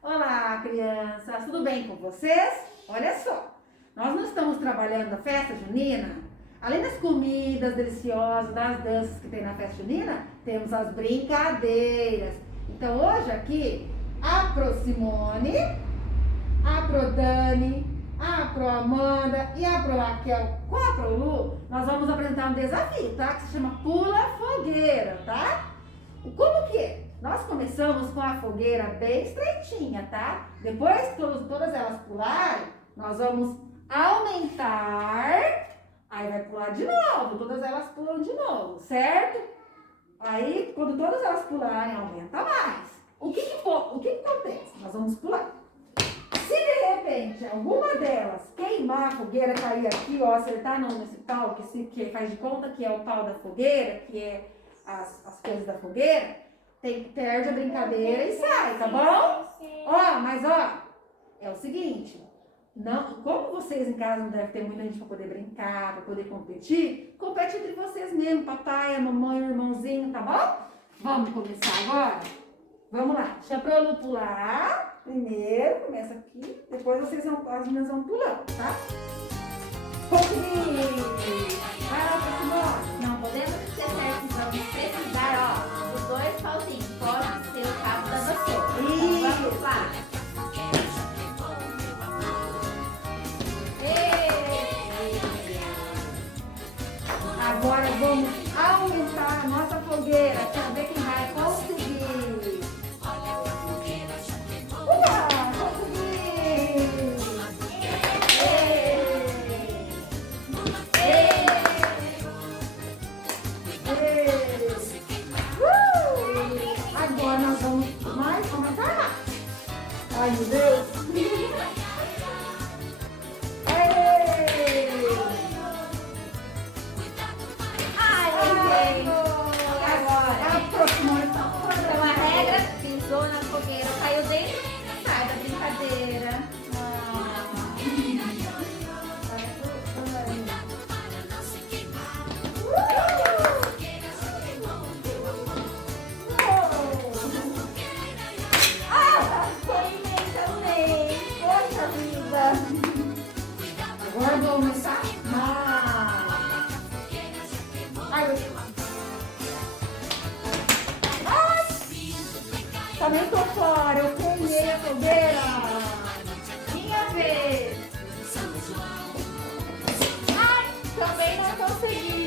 Olá, crianças, tudo bem com vocês? Olha só, nós não estamos trabalhando a festa junina. Além das comidas deliciosas, das danças que tem na festa junina, temos as brincadeiras. Então hoje aqui, a Pro Simone, a Pro Dani, a Pro Amanda e a Pro Raquel com a Pro Lu, nós vamos apresentar um desafio, tá? Que se chama Pula Fogueira, tá? Como que é? Nós começamos com a fogueira bem estreitinha, tá? Depois que todas elas pularem, nós vamos aumentar. Aí vai pular de novo, todas elas pulam de novo, certo? Aí, quando todas elas pularem, aumenta mais. O que acontece? Nós vamos pular. Se de repente alguma delas queimar a fogueira, cair aqui, ó, acertar nesse pau, que faz de conta que é o pau da fogueira, que é as coisas da fogueira, perde a brincadeira e sai, tá bom? Ó, mas ó, é o seguinte, não, como vocês em casa não devem ter muita gente para poder brincar, para poder competir, compete entre vocês mesmo, papai, a mamãe, o irmãozinho, tá bom? Vamos começar agora? Vamos lá, deixa a Pro Lu pular, primeiro, começa aqui, depois as meninas vão pulando, tá? Consegui! Vai lá, Pro Simone. Não podemos ser certos, vamos precisar, ó, dos dois pauzinhos. Pode ser o cabo da vassoura. Então, vamos lá. Agora vamos aumentar a nossa fogueira para ver quem vai conseguir. Uau, consegui! Agora nós vamos mais aumentar mais. Ai, meu Deus! Então a regra, pisou na fogueira, caiu dentro, sai da brincadeira. Queimei também. Poxa vida. Agora eu vou aumentar mais. Também tô fora, eu queimei a fogueira. Minha vez. Ai, também não consegui.